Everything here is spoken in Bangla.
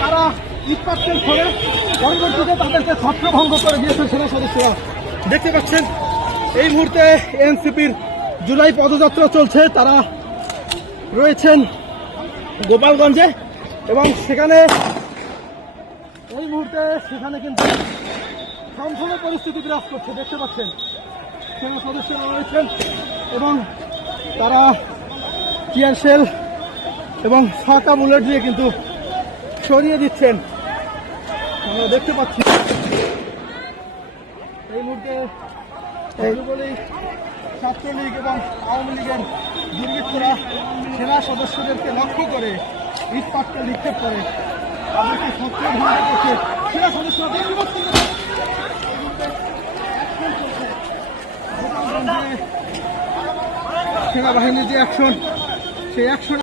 তারা ইটপাটকেল করে পরবর্তীতে তাদেরকে ছত্রভঙ্গ করে দিয়েছে সেনা সদস্যরা। দেখতে পাচ্ছেন এই মুহূর্তে এনসিপির জুলাই পদযাত্রা চলছে। তারা রয়েছেন গোপালগঞ্জে এবং সেখানে এই মুহূর্তে সেখানে কিন্তু সম্পূর্ণ পরিস্থিতি বিরাজ করছে। দেখতে পাচ্ছেন সেনা সদস্যরা রয়েছেন এবং তারা টিয়ার শেল এবং ফাঁকা বুলেট দিয়ে কিন্তু সরিয়ে দিচ্ছেন। আমরা দেখতে পাচ্ছি এই মুহূর্তে যুবলীগ, ছাত্রলীগ এবং আওয়ামী লীগের দুর্বৃত্তরা সেনা সদস্যদেরকে লক্ষ্য করে ইটপাটকেল নিক্ষেপ করে তাদেরকে ছত্রভঙ্গ করছে। সেনা সদস্যরা দেখতে পাচ্ছেন সেনাবাহিনীর যে অ্যাকশন, সেই অ্যাকশন